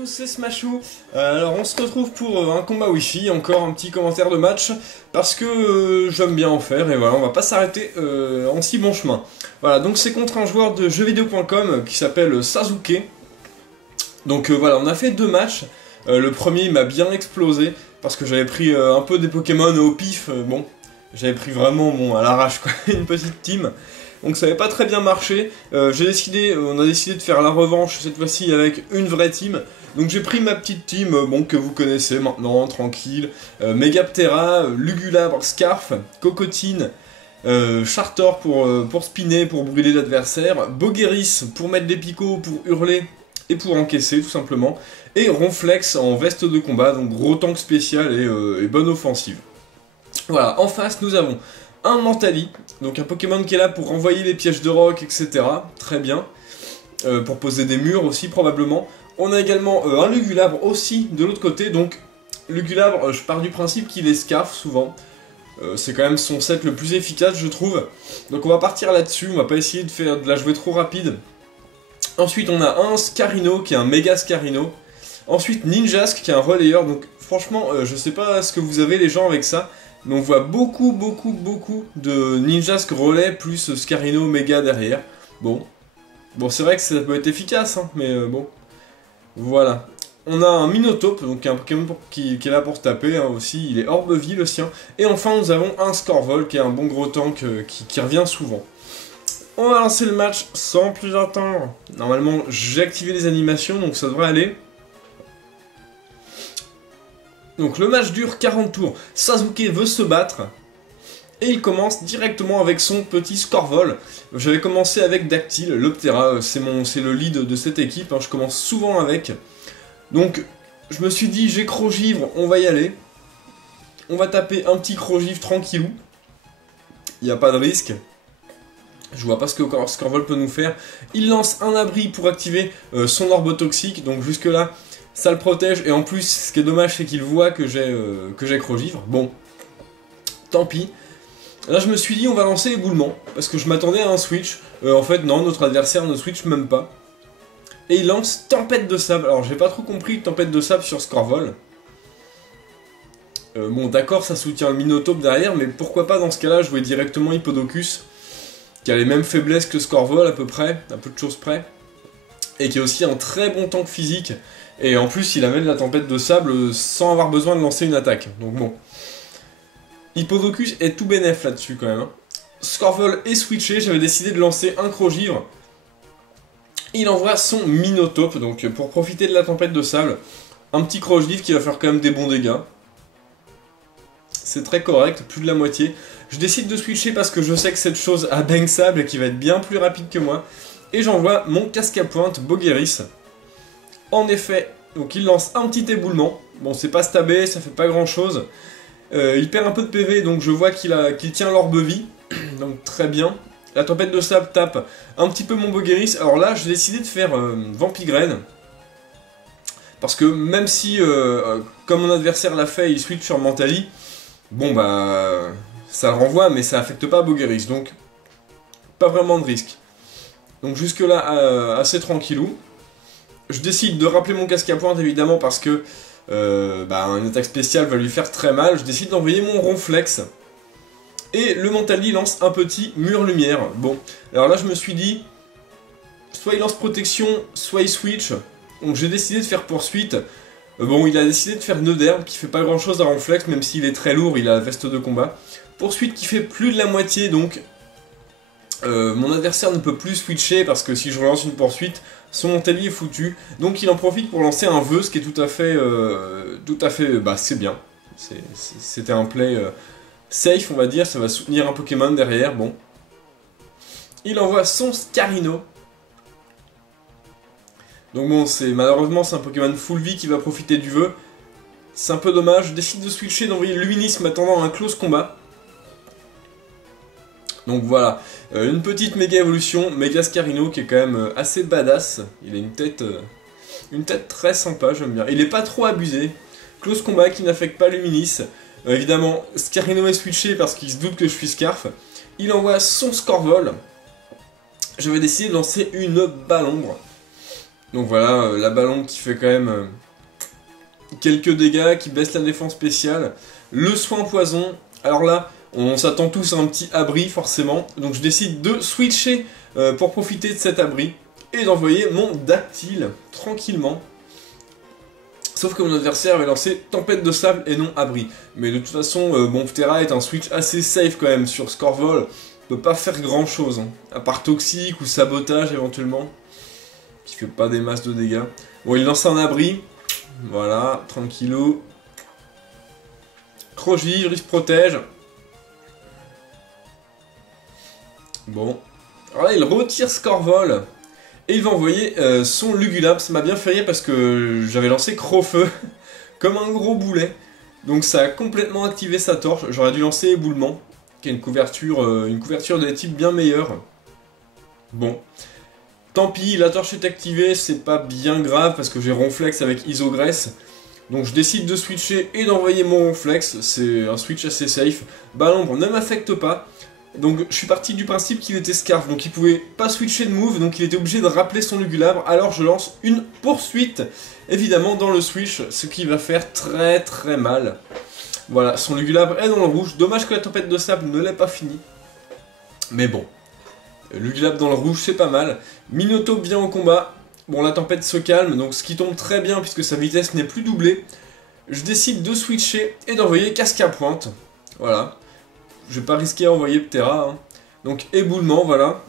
tous, c'est Smashou. Alors on se retrouve pour un combat Wi-Fi, encore un petit commentaire de match, parce que j'aime bien en faire, et voilà, on va pas s'arrêter en si bon chemin. Voilà, donc c'est contre un joueur de jeuxvideo.com qui s'appelle Sasuke. Donc voilà, on a fait deux matchs. Le premier il m'a bien explosé, parce que j'avais pris un peu des Pokémon au pif, bon, j'avais pris vraiment à l'arrache quoi, une petite team. Donc ça n'avait pas très bien marché, on a décidé de faire la revanche cette fois-ci avec une vraie team. Donc j'ai pris ma petite team, bon, que vous connaissez maintenant, tranquille. Megaptera, Lugulabre, Scarf, Cocotine, Chartor pour spinner, pour brûler l'adversaire, Bogeris pour mettre des picots, pour hurler et pour encaisser tout simplement. Et Ronflex en veste de combat, donc gros tank spécial et bonne offensive. Voilà, en face nous avons un Mentali, donc un Pokémon qui est là pour renvoyer les pièges de rock, etc. Très bien. Pour poser des murs aussi, probablement. On a également un Lugulabre aussi de l'autre côté, donc Lugulabre, je pars du principe qu'il est Scarf souvent. C'est quand même son set le plus efficace, je trouve. Donc on va partir là-dessus, on va pas essayer de la jouer trop rapide. Ensuite on a un Scarino qui est un méga Scarino. Ensuite Ninjask qui est un relayeur, donc franchement je sais pas ce que vous avez les gens avec ça. Mais on voit beaucoup de Ninjask relais plus Scarino méga derrière. Bon c'est vrai que ça peut être efficace, hein, mais bon. Voilà. On a un Minotape, donc un Pokémon qui est là pour se taper hein, aussi. Il est Orbe-Vie le sien. Et enfin nous avons un Scorvol qui est un bon gros tank qui revient souvent. On va lancer le match sans plus attendre. Normalement j'ai activé les animations donc ça devrait aller. Donc le match dure 40 tours, Sasuke veut se battre, et il commence directement avec son petit Scorvol. J'avais commencé avec Dactyl, l'Optera, c'est le lead de cette équipe, hein, je commence souvent avec. Donc je me suis dit, j'ai Crogivre, on va y aller. On va taper un petit Crogivre tranquillou, il n'y a pas de risque. Je vois pas ce que Scorvol peut nous faire. Il lance un abri pour activer son orbe toxique, donc jusque là... ça le protège, et en plus, ce qui est dommage, c'est qu'il voit que j'ai Crogivre. Bon, tant pis. Là, je me suis dit, on va lancer éboulement, parce que je m'attendais à un switch. En fait, non, notre adversaire ne switch même pas. Et il lance Tempête de Sable. Alors, j'ai pas trop compris Tempête de Sable sur Scorvol. Bon, d'accord, ça soutient le Minotape derrière, mais pourquoi pas, dans ce cas-là, jouer directement Hippodocus, qui a les mêmes faiblesses que Scorvol, à peu près, à peu de choses près. Et qui est aussi un très bon tank physique. Et en plus, il amène la tempête de sable sans avoir besoin de lancer une attaque. Donc bon. Hippodocus est tout bénef là-dessus quand même. Scorvol est switché, j'avais décidé de lancer un Crogivre. Il envoie son Minotape, donc pour profiter de la tempête de sable. Un petit Crogivre qui va faire quand même des bons dégâts. C'est très correct, plus de la moitié. Je décide de switcher parce que je sais que cette chose a Bang Sable et qui va être bien plus rapide que moi. Et j'envoie mon casque à pointe Bogeris. En effet, donc il lance un petit éboulement. Bon, c'est pas stabé, ça fait pas grand chose. Il perd un peu de PV, donc je vois qu'il tient l'orbe-vie. Donc très bien. La tempête de sable tape un petit peu mon Bogeris. Alors là, j'ai décidé de faire Vampigraine. Parce que même si, comme mon adversaire l'a fait, il switch sur Mentali, bon bah, ça le renvoie, mais ça affecte pas Bogeris. Donc, pas vraiment de risque. Donc jusque là, assez tranquillou. Je décide de rappeler mon casque à pointe évidemment parce que une attaque spéciale va lui faire très mal. Je décide d'envoyer mon Ronflex. Et le Mentali lance un petit mur lumière. Bon, alors là je me suis dit, soit il lance protection, soit il switch. Donc j'ai décidé de faire poursuite. Bon, il a décidé de faire nœud d'herbe qui fait pas grand chose à Ronflex, même s'il est très lourd, il a la veste de combat. Poursuite qui fait plus de la moitié, donc mon adversaire ne peut plus switcher parce que si je relance une poursuite, son Mentali est foutu. Donc il en profite pour lancer un vœu, ce qui est tout à fait, c'est bien. C'était un play safe, on va dire, ça va soutenir un Pokémon derrière, bon. Il envoie son Scarino. Donc bon, malheureusement c'est un Pokémon full vie qui va profiter du vœu. C'est un peu dommage, je décide de switcher, d'envoyer Luminisme attendant un close combat. Donc voilà, une petite méga évolution, méga Scarino qui est quand même assez badass. Il a une tête très sympa, j'aime bien. Il est pas trop abusé. Close combat qui n'affecte pas Luminis. Évidemment, Scarino est switché parce qu'il se doute que je suis Scarf. Il envoie son Scorvol. Je vais décider de lancer une Balombre. Donc voilà, la ballon qui fait quand même quelques dégâts, qui baisse la défense spéciale. Le soin poison, alors là, on s'attend tous à un petit abri forcément. Donc je décide de switcher pour profiter de cet abri et d'envoyer mon dactyle tranquillement. Sauf que mon adversaire avait lancé Tempête de Sable et non Abri. Mais de toute façon, bon, Ptera est un switch assez safe quand même sur Scorvol. Peut pas faire grand chose, hein. À part Toxique ou Sabotage éventuellement. Qui fait pas des masses de dégâts. Bon, il lance un Abri. Voilà, tranquillou. Crogivre, il se protège. Bon. Alors là, il retire Scorvol. Et il va envoyer son Lugulap. Ça m'a bien fait rire parce que j'avais lancé Crofeu comme un gros boulet. Donc ça a complètement activé sa torche. J'aurais dû lancer Éboulement, qui a une couverture de type bien meilleure. Bon. Tant pis, la torche est activée, c'est pas bien grave parce que j'ai Ronflex avec Isogresse. Donc je décide de switcher et d'envoyer mon Ronflex. C'est un switch assez safe. Balombre ne m'affecte pas. Donc je suis parti du principe qu'il était Scarf, donc il pouvait pas switcher de move, donc il était obligé de rappeler son Lugulabre, alors je lance une poursuite, évidemment dans le switch, ce qui va faire très très mal. Voilà, son Lugulabre est dans le rouge, dommage que la tempête de sable ne l'ait pas fini. Mais bon, Lugulabre dans le rouge c'est pas mal. Minotaur bien au combat, bon la tempête se calme, donc ce qui tombe très bien puisque sa vitesse n'est plus doublée. Je décide de switcher et d'envoyer Casque à Pointe, voilà. Je vais pas risquer à envoyer Ptera. Hein. Donc éboulement, voilà.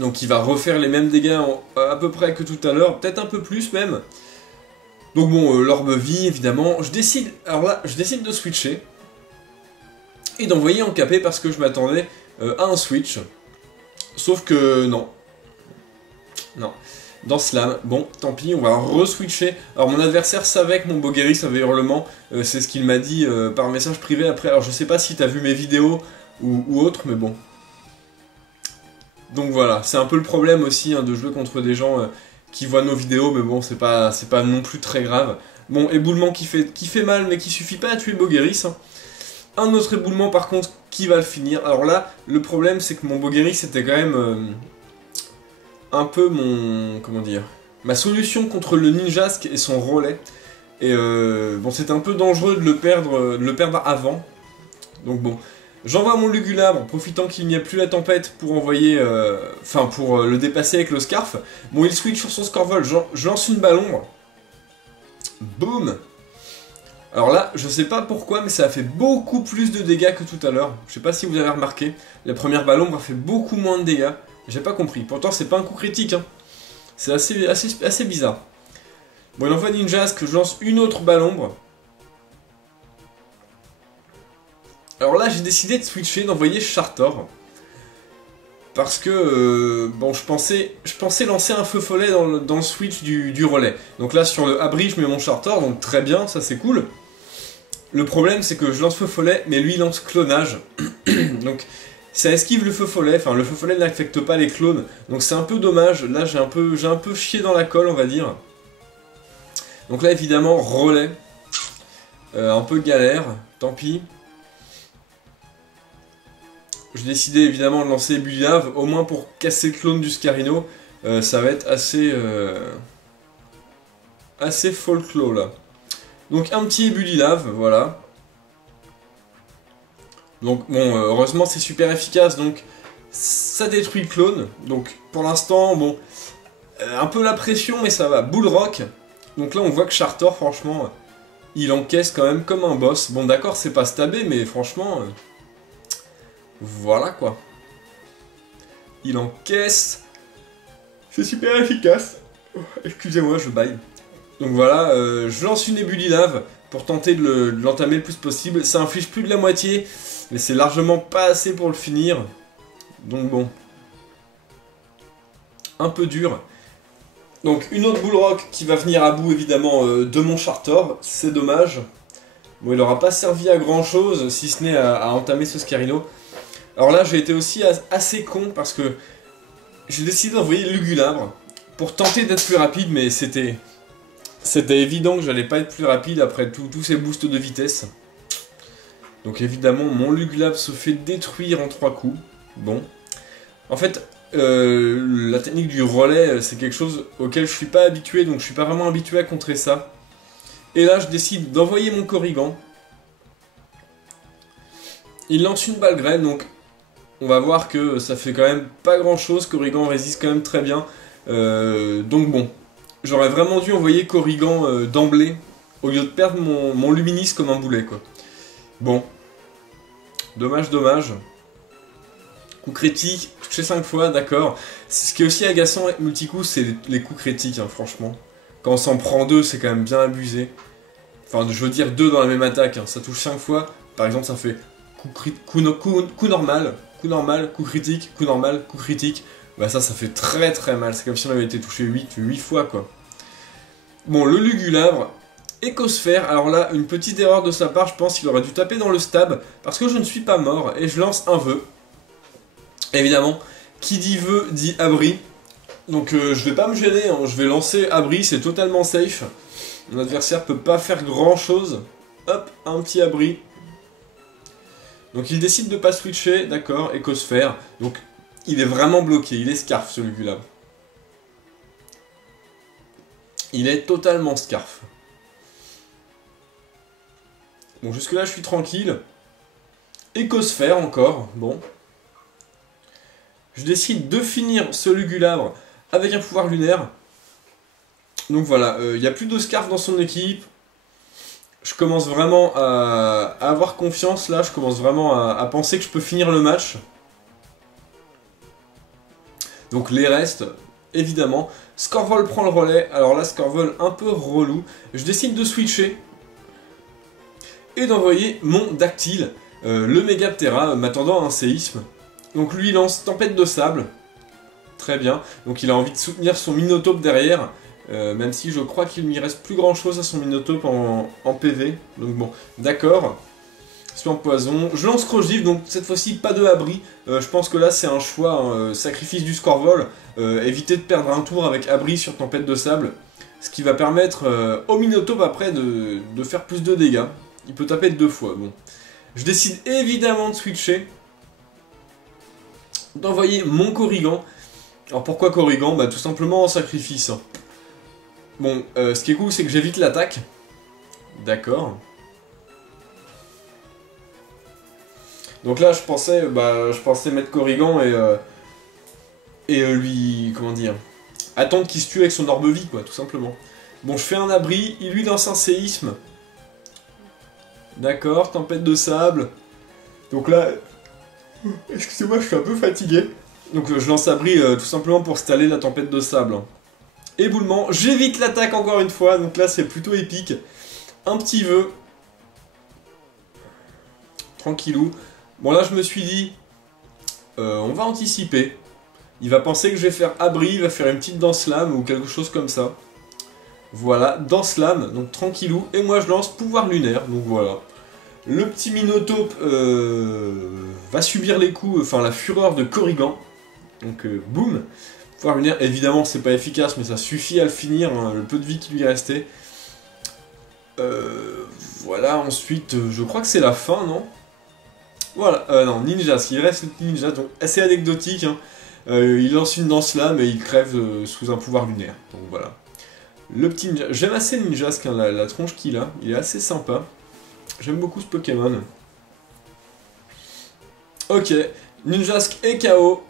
Donc il va refaire les mêmes dégâts à peu près que tout à l'heure, peut-être un peu plus même. Donc bon, l'orbe vie évidemment. Alors là, je décide de switcher. Et d'envoyer en capé parce que je m'attendais à un switch. Sauf que non. Non. Dans Slam, bon, tant pis, on va re-switcher. Alors mon adversaire savait que mon Bogeris avait hurlement, c'est ce qu'il m'a dit par message privé après. Alors je sais pas si t'as vu mes vidéos ou autre, mais bon. Donc voilà, c'est un peu le problème aussi hein, de jouer contre des gens qui voient nos vidéos, mais bon, c'est pas non plus très grave. Bon, éboulement qui fait mal, mais qui suffit pas à tuer Bogeris. Hein. Un autre éboulement par contre qui va le finir. Alors là, le problème c'est que mon Bogeris était quand même... un peu comment dire, ma solution contre le Ninjask et son relais. Et bon, c'est un peu dangereux de le perdre avant. Donc bon, j'envoie mon Lugulabre en profitant qu'il n'y a plus la tempête pour envoyer, pour le dépasser avec le Scarf. Bon, il switch sur son Scorvol, je lance une Balombre. Boum. Alors là, je sais pas pourquoi, mais ça a fait beaucoup plus de dégâts que tout à l'heure. Je sais pas si vous avez remarqué, la première Balombre a fait beaucoup moins de dégâts. J'ai pas compris. Pourtant, c'est pas un coup critique. Hein. C'est assez bizarre. Bon, il envoie Ninjask, je lance une autre Balombre. Alors là, j'ai décidé de switcher, d'envoyer Chartor. Parce que, bon, je pensais lancer un feu follet dans le switch du relais. Donc là, sur le abri, je mets mon Chartor, donc très bien, ça c'est cool. Le problème, c'est que je lance feu follet, mais lui, il lance clonage. Donc... ça esquive le feu follet, enfin le feu follet n'affecte pas les clones, donc c'est un peu dommage, là j'ai un peu chié dans la colle on va dire. Donc là évidemment relais, un peu galère, tant pis. Je décidais évidemment de lancer Bullylave, au moins pour casser le clone du Scarino, ça va être assez folklore là. Donc un petit Bullylave, voilà. Donc bon, heureusement c'est super efficace, donc ça détruit le clone. Donc pour l'instant, bon, un peu la pression, mais ça va. Bullrock, donc là on voit que Chartor, franchement, il encaisse quand même comme un boss. Bon d'accord, c'est pas stabé, mais franchement, voilà quoi. Il encaisse, c'est super efficace. Excusez-moi, je baille. Donc voilà, je lance une Bullylave pour tenter de l'entamer le plus possible. Ça inflige plus de la moitié. Mais c'est largement pas assez pour le finir. Donc bon. Un peu dur. Donc une autre Bullrock qui va venir à bout évidemment de mon Chartor. C'est dommage. Bon, il n'aura pas servi à grand chose si ce n'est à entamer ce Scarino. Alors là j'ai été aussi assez con parce que j'ai décidé d'envoyer Lugulabre pour tenter d'être plus rapide, mais c'était évident que j'allais pas être plus rapide après tous ces boosts de vitesse. Donc évidemment, mon Lugulabre se fait détruire en 3 coups. Bon. En fait, La technique du relais, c'est quelque chose auquel je suis pas habitué, donc je suis pas vraiment habitué à contrer ça. Et là, je décide d'envoyer mon Korrigan. Il lance une balle graine, donc on va voir que ça fait quand même pas grand chose. Korrigan résiste quand même très bien. Donc bon, j'aurais vraiment dû envoyer Korrigan d'emblée, au lieu de perdre mon Luminis comme un boulet, quoi. Bon. Dommage, dommage. Coup critique, touché 5 fois, d'accord. Ce qui est aussi agaçant avec multi-coup, c'est les coups critiques, hein, franchement. Quand on s'en prend 2, c'est quand même bien abusé. Enfin, je veux dire 2 dans la même attaque, hein. Ça touche 5 fois. Par exemple, ça fait coup normal, coup critique, coup normal, coup critique. Bah ça fait très très mal. C'est comme si on avait été touché 8 fois, quoi. Bon, le Lugulabre, Écosphère. Alors là, une petite erreur de sa part, je pense qu'il aurait dû taper dans le stab, parce que je ne suis pas mort, et je lance un vœu. Évidemment, qui dit vœu dit abri. Donc je vais pas me gêner, hein. Je vais lancer abri, c'est totalement safe. Mon adversaire peut pas faire grand chose. Hop, un petit abri. Donc il décide de pas switcher, d'accord, Écosphère. Donc il est vraiment bloqué, il est scarf celui-là. Il est totalement scarf. Bon, jusque là je suis tranquille. Écosphère encore, bon. Je décide de finir ce Lugulabre avec un pouvoir lunaire. Donc voilà, il n'y a plus de scarf dans son équipe. Je commence vraiment à avoir confiance là, je commence vraiment à penser que je peux finir le match. Donc les restes, évidemment. Scorvol prend le relais, alors là Scorvol un peu relou. Je décide de switcher et d'envoyer mon Dactyle, le Megaptera, m'attendant à un séisme. Donc lui il lance Tempête de Sable. Très bien. Donc il a envie de soutenir son Minotape derrière. Même si je crois qu'il ne lui reste plus grand chose à son Minotape en PV. Donc bon, d'accord. Suis en poison. Je lance Crochdiv, donc cette fois-ci pas de abri. Je pense que là c'est un choix, hein, sacrifice du Scorvol. Éviter de perdre un tour avec abri sur Tempête de Sable. Ce qui va permettre au Minotape après de faire plus de dégâts. Il peut taper 2 fois. Bon. Je décide évidemment de switcher. D'envoyer mon Korrigan. Alors pourquoi Korrigan? Bah tout simplement en sacrifice. Bon, ce qui est cool c'est que j'évite l'attaque. D'accord. Donc là je pensais mettre Korrigan et lui, comment dire, attendre qu'il se tue avec son orbe vie, quoi, tout simplement. Bon, je fais un abri, il lui lance un séisme. D'accord, tempête de sable. Donc là, excusez-moi, je suis un peu fatigué. Donc je lance abri tout simplement pour staller la tempête de sable. Éboulement, j'évite l'attaque encore une fois, donc là c'est plutôt épique. Un petit vœu. Tranquillou. Bon là je me suis dit, on va anticiper. Il va penser que je vais faire abri, il va faire une petite danse lame ou quelque chose comme ça. Voilà, danse lame, donc tranquillou. Et moi je lance pouvoir lunaire, donc voilà. Le petit Minotape va subir les coups, enfin la fureur de Korrigan. Donc boum. Pouvoir lunaire, évidemment c'est pas efficace, mais ça suffit à le finir, hein, le peu de vie qui lui restait. Voilà, ensuite, je crois que c'est la fin, non? Voilà, non, ninja, il reste le ninja, donc assez anecdotique, hein. Il lance une danse lame et il crève sous un pouvoir lunaire, donc voilà. Le petit ninja, j'aime assez Ninjask, hein, la tronche qu'il a, il est assez sympa. J'aime beaucoup ce Pokémon. Ok, Ninjask est KO,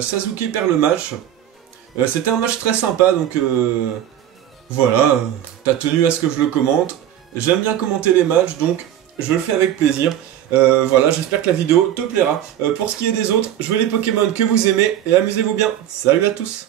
Sasuke perd le match. C'était un match très sympa, donc voilà, t'as tenu à ce que je le commente. J'aime bien commenter les matchs, donc je le fais avec plaisir. Voilà, j'espère que la vidéo te plaira. Pour ce qui est des autres, jouez les Pokémon que vous aimez et amusez-vous bien. Salut à tous!